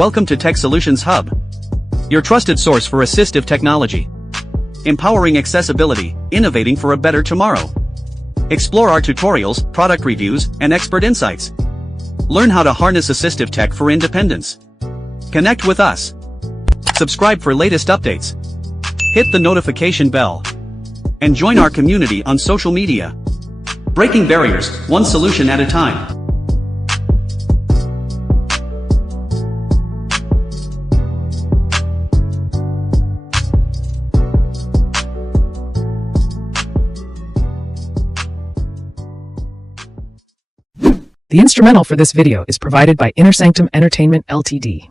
Welcome to Tech Solutions Hub, your trusted source for assistive technology. Empowering accessibility, innovating for a better tomorrow. Explore our tutorials, product reviews, and expert insights. Learn how to harness assistive tech for independence. Connect with us. Subscribe for latest updates. Hit the notification bell. And join our community on social media. Breaking barriers, one solution at a time. The instrumental for this video is provided by InnerSanctum Entertainment Ltd.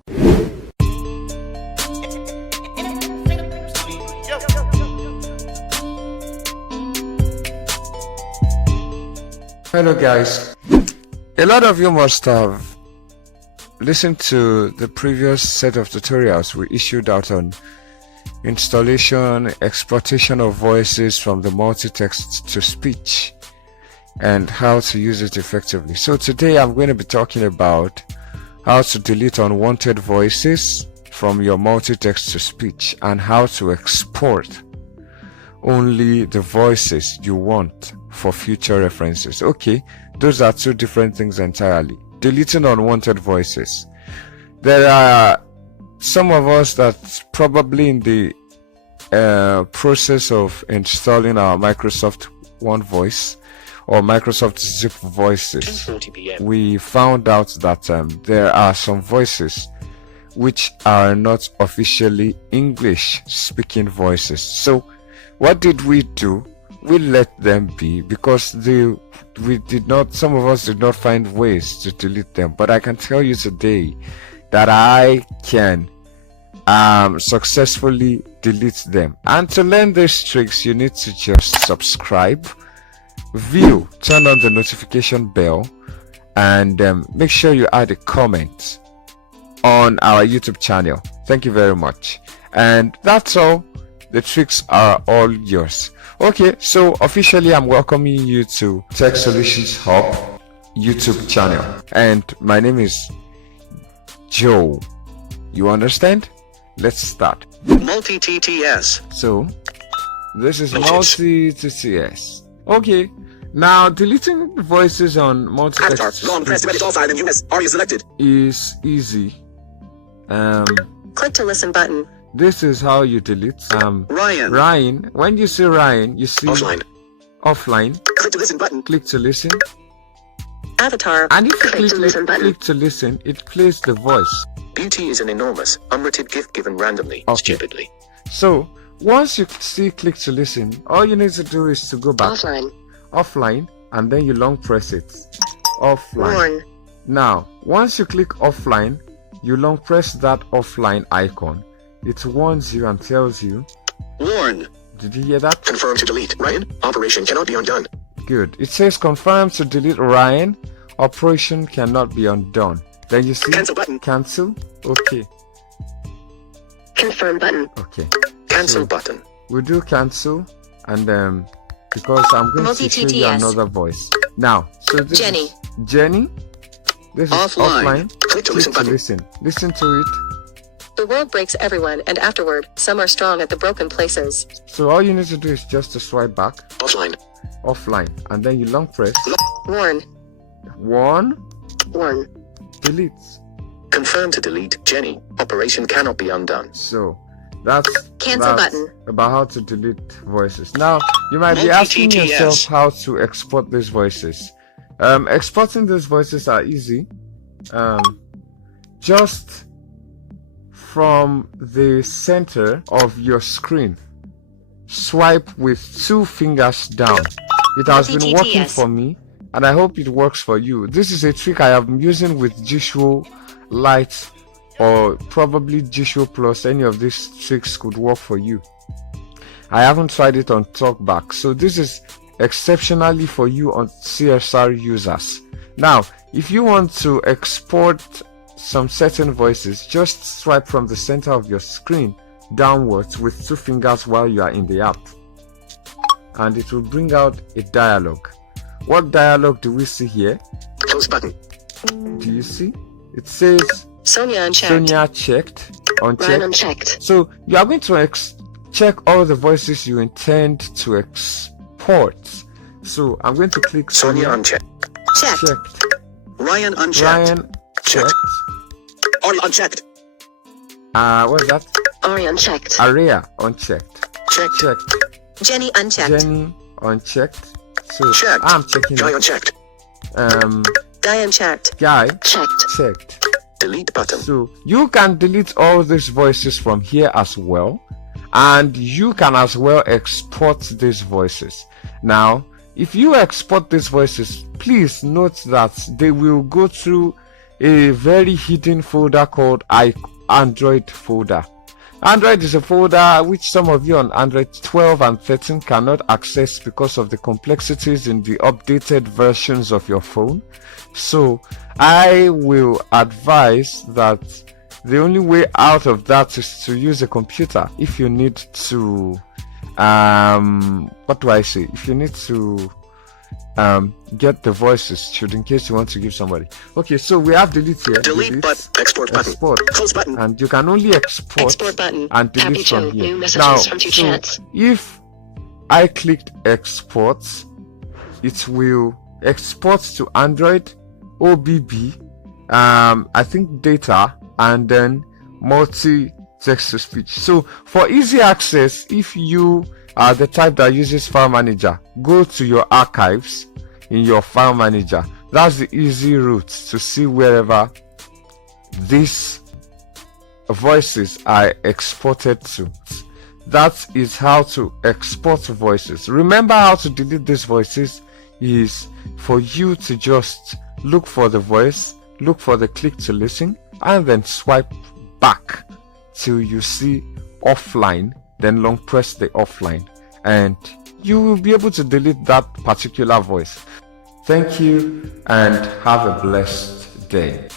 Hello guys, a lot of you must have listened to the previous set of tutorials we issued out on installation, exportation of voices from the multi-text to speech and how to use it effectively. So today I'm going to be talking about how to delete unwanted voices from your multi-text to speech and how to export only the voices you want for future references. Okay, those are two different things entirely. Deleting unwanted voices. There are some of us that's probably in the process of installing our Microsoft One Voice or Microsoft Zip Voices. 10:40 p.m. We found out that there are some voices which are not officially English speaking voices. So what did we do? We let them be because some of us did not find ways to delete them. But I can tell you today that I can successfully delete them. And to learn these tricks, you need to just subscribe, view, turn on the notification bell, and make sure you add a comment on our YouTube channel. Thank you very much. And that's all. The tricks are all yours. Okay, so officially I'm welcoming you to Tech Solutions Hub YouTube channel, and my name is Joe. You understand? Let's start. Multi-TTS. So this is multi-TTS. Okay, now deleting voices on multi-text Long press to edit all file in US. Aria selected. is easy. Click to listen button. This is how you delete. Ryan. When you see Ryan, you see offline. Click to listen button. Click to listen. Avatar. And if you Click to listen button. click to listen, it plays the voice. Beauty is an enormous, unrated gift given randomly, stupidly. So once you see click to listen, all you need to do is to go back offline, and then you long press it. Offline. Warn. Now, once you click offline, you long press that offline icon. It warns you and tells you. Warn. Did you hear that? Confirm to delete. Ryan, operation cannot be undone. Good. It says confirm to delete Ryan. Operation cannot be undone. Then you see Cancel button. Cancel. Okay. Confirm button. Okay. Cancel So button. we'll do cancel, and because I'm going to show you another voice. Now, so this Jenny. is Jenny. This is offline. Click to listen button. Listen to it. The world breaks everyone, and afterward, some are strong at the broken places. So all you need to do is just to swipe back Offline. and then you long press Warn. warn, delete. Confirm to delete. Jenny, operation cannot be undone. So that's Cancel button. about how to delete voices. Now you might be asking Multi-TTS. yourself how to export these voices. Exporting these voices are easy. Just from the center of your screen, swipe with 2 fingers down. It has been working for me, and I hope it works for you. This is a trick I am using with G Show Lite or probably G Show Plus. Any of these tricks could work for you. I haven't tried it on TalkBack, so this is exceptionally for you on CSR users. Now, if you want to export some certain voices, just swipe from the center of your screen downwards with 2 fingers while you are in the app, and it will bring out a dialogue. What dialogue do we see here? Close button. Do you see? It says Sonia unchecked. Sonia checked. Ryan Unchecked. unchecked. So you are going to check all the voices you intend to export. So I'm going to click Sonia unchecked. checked. Ryan unchecked. Ryan checked. Ari unchecked. What's that? Ari unchecked. Aria unchecked. Checked. Checked. Jenny unchecked. Jenny unchecked. So Checked. I'm checking Guy it. unchecked. Guy unchecked. Guy Checked. checked. Delete button. So you can delete all these voices from here as well, and you can as well export these voices. Now if you export these voices, please note that they will go through a very hidden folder called Android folder. Android is a folder which some of you on Android 12 and 13 cannot access because of the complexities in the updated versions of your phone. So I will advise that the only way out of that is to use a computer if you need to what do I say, if you need to get the voices, should in case you want to give somebody. Okay, so we have delete here. Delete button. Export button. Export. Close button. And you can only export Button. and delete Pappy Joe. from here. New messages Now, from 2 so chats. if I clicked export, it will export to Android, OBB, I think data, and then multi text to speech. So for easy access, if you are the type that uses File Manager, go to your archives in your File Manager. That's the easy route to see wherever these voices are exported to. That is how to export voices. Remember, how to delete these voices is for you to just look for the voice, look for the click to listen, and then swipe back till you see offline, then long press the offline, and you will be able to delete that particular voice. Thank you and have a blessed day.